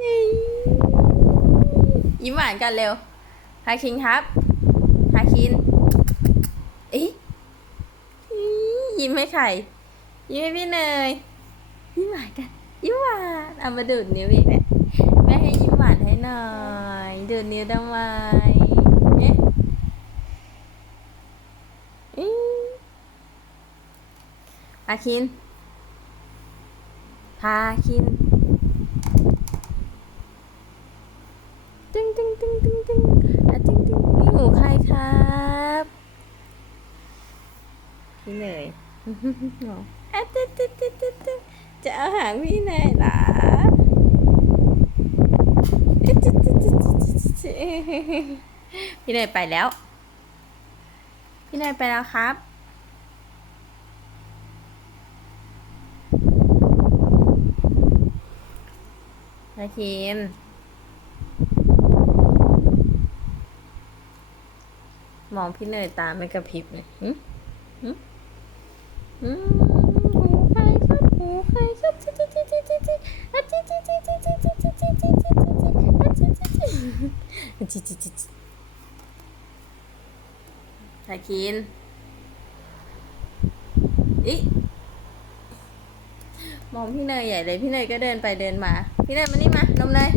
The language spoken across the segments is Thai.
ยิ้มหวานกันเร็วพาคินครับพาคินเอ๊ะยิ้มให้ใครยิ้มให้พี่เนยยิ้มหวานกันยิ้มหวานเอามาดูดนิ้วอีกแล้วแม่ให้ยิ้มหวานให้หน่อยดูดนิ้วทำไมเอ๊ะอิ๊งพาคินพาคิน ตึ้งตึ้งตึ้งตึ้งตึ้งอะตึ้งตึ้งนี่หูใครครับพี่เนย อะตึ๊ดตึ๊ดตึ๊ดตึ๊ดตึ๊ด จะเอาหางพี่เนยเหรอตึ๊ดตึ๊ดตึ๊ดตึ๊ดตึ๊ดตึ๊ดพี่เนยไปแล้ว พี่เนยไปแล้วครับ นาคินมองพี่เนยตาไม่กระพริบเลยหึหึหึ หูใครครับหูใครครับจิจิจิจิจิจิอะจิจิจิจิจิจิจิจิจิจิจิอะจิจิจิจิจิจิจินาคินอิมองพี่เนยใหญ่เลยพี่เนยก็เดินไปเดินมา พี่เนยมานี่มานมเนย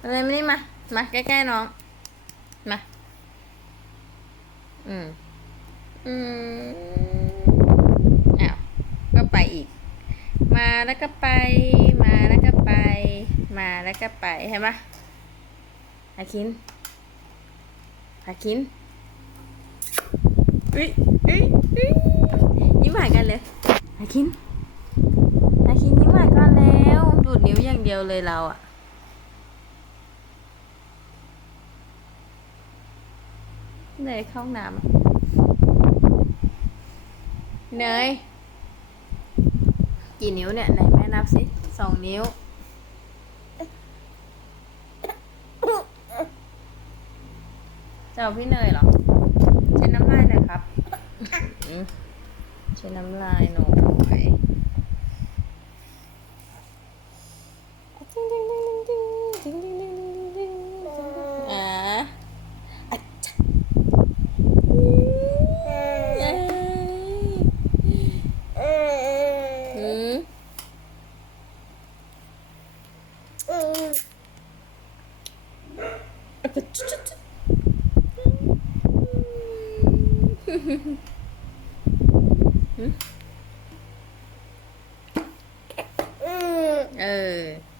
นมเนยมานี่มามาใกล้ๆน้องมาอืมอืม ก็ไปอีก มาแล้วก็ไป มาแล้วก็ไป มาแล้วก็ไปเห็นปะอาคินอาคินอุ้ยอุ้ยอุ้ยยิ้มหวานกันเลยอาคินอาคินยิ้มหวานกันแล้วดูดนิ้วอย่างเดียวเลยเราอะเลยเข้าห้องน้ำเนย กี่นิ้วเนี่ย ไหนแม่นับสิสองนิ้วจะเอาพี่เนยเหรอใช้น้ำลายหน่อยครับอืมใช้น้ำลายหน่อย 아빠 쭈쭈쭈. 응? 에.